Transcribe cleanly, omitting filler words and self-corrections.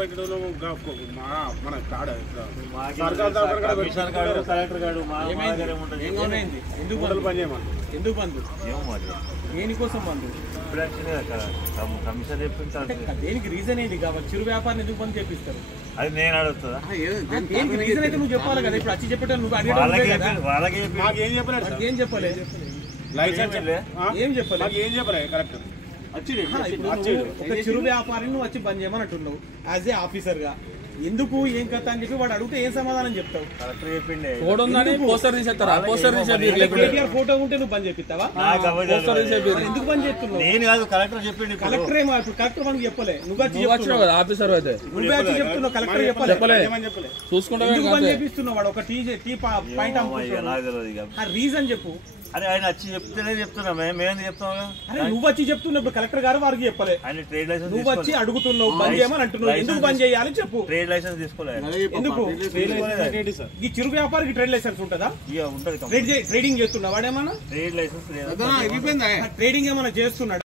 మన కాడ ఎందుకు బంధు దేనికోసం బంధు కమిషన్ చెప్పించాను దేనికి రీజన్ ఏంటి కాబట్టి చిరు వ్యాపారం ఎందుకు బంద్ చేపిస్తారు అది నేను అడుగుతుందా దేనికి రీజన్ అయితే నువ్వు చెప్పాలి కదా ఇప్పుడు వచ్చి చెప్పేట నువ్వు ఏం చెప్పలేదు ఏం చెప్పలేదు లైసెన్స్ ఏం చెప్పలేదు ఏం చెప్పలేదు కరెక్ట్ ఒక చిరు వ్యాపారిని నువ్వు వచ్చి బంద్ చేయమని అంటున్నావు యాజ్ ఏ ఆఫీసర్ గా ఎందుకు ఏం కథ అని చెప్పి వాడు అడిగితే ఏం సమాధానం చెప్తావు ఫోటో ఉంటే నువ్వు బంద్ చేపిస్తావా ఎందుకు బంద్ చేస్తున్నావు కలెక్టర్ కలెక్టర్ మనకి చెప్పలే నువ్వు వచ్చి ఆఫీసర్ అయితే నువ్వే వచ్చి చెప్తున్నావు కలెక్టర్ చెప్పలే చూసుకుంటా ఎందుకు బంద్ చేపిస్తున్నావు వాడు ఒక టీ పాయింట్ ఆ రీజన్ చెప్పు అరే ఆయన వచ్చి చెప్తేనే చెప్తున్నా మేమేందుకు చెప్తాం అరే నువ్వు వచ్చి చెప్తున్నప్పుడు కలెక్టర్ గారు వారికి చెప్పలే ఆయన ట్రేడ్ లైసెన్స్ నువ్వు వచ్చి అడుగుతున్నావు బంద్ చేయమని అంటున్నావు ఎందుకు బంద్ చేయాలి చెప్పు ట్రేడ్ లైసెన్స్ తీసుకోలేదు ఎందుకు ఈ చిరు వ్యాపారికి ట్రేడ్ లైసెన్స్ ఉంటుందా ఉంటది ట్రేడింగ్ చేస్తున్నా వాడేమన్నా ట్రేడ్ లైసెన్స్ ట్రేడింగ్ ఏమన్నా చేస్తున్నాడు